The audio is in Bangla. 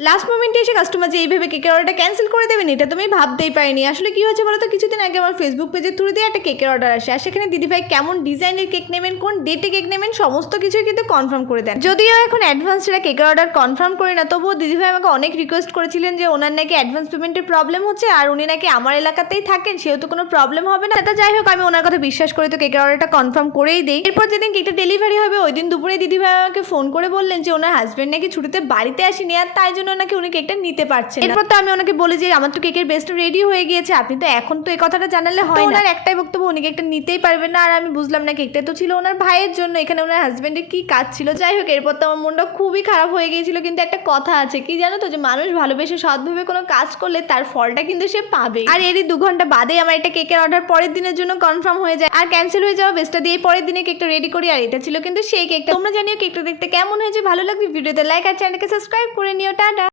লাস্ট মোমেন্টে এসে কাস্টমার যে এইভাবে কেকের অর্ডারটা ক্যান্সেল করে দেবেন এটা তুমি ভাবতেই পারিনি। আসলে কি হয়েছে বলো তো, কিছুদিন আগে আমার ফেসবুক পেজের থ্রু দিয়ে একটা কেকের অর্ডার আসে, আর সেখানে দিদিভাই কেমন ডিজাইনের কেক নেবেন, কোন ডেটে কেক নেবেন, সমস্ত কিছুই কিন্তু কনফার্ম করে দেন। যদিও এখন অ্যাডভান্স ছাড়া কেকের অর্ডার কনফার্ম করি না, তবুও দিদিভাই আমাকে অনেক রিকোয়েস্ট করেছিলেন যে ওনার নাকি অ্যাডভান্স পেমেন্টের প্রবলেম হচ্ছে, আর উনি নাকি আমার এলাকাতেই থাকেন, সেহেতু কোনো প্রবলেম হবে না। তা যাই হোক, আমি ওনার কথা বিশ্বাস করে তো কেকের অর্ডারটা কনফার্ম করেই দিই। এরপর যেদিন কেকটা ডেলিভারি হবে ওই দিন দুপুরে দিদিভাই আমাকে ফোন করে বললেন যে ওনার হাজবেন্ড নাকি ছুটিতে বাড়িতে আসেনি, আর তাই জন্য নাকি উনি কেকটা নিতে পারছেন। এরপর তো আমি ওনাকে বলি যে আমার তো কেকের বেস্ট রেডি হয়ে গিয়েছে, আপনি তো এখন তো এই কথাটা জানালে হয় না। ওনার একটাই বক্তব্য, উনি কেকটা নিতেই পারবেন না। আর আমি বুঝলাম না, কেকটা তো ছিল ওনার ভাইয়ের জন্য, এখানে ওনার হাজবেন্ডের কি কাজ ছিল। যাই হোক, এরপর তো আমার মনটা খুবই খারাপ হয়ে গিয়েছিল। কিন্তু একটা কথা আছে, কি জানো তো, যে মানুষ ভালোবেসে সৎভাবে কোনো কাজ করলে তার ফলটা কিন্তু সে পাবে। আর এরই 2 ঘন্টা বাদে আমার একটা কেকের অর্ডার পরের দিনের জন্য কনফার্ম হয়ে যায়, আর ক্যান্সেল হয়ে যাওয়া বেস্টটা দিয়ে পরের দিনে কেকটা রেডি করি। আর এটা ছিল কিন্তু সেই কেকটা। তোমরা জানিও কেকটা দেখতে কেমন হয়েছে, ভালো লাগবে ভিডিওতে লাইক আর চ্যানেলকে সাবস্ক্রাইব করে নিও। টাটা।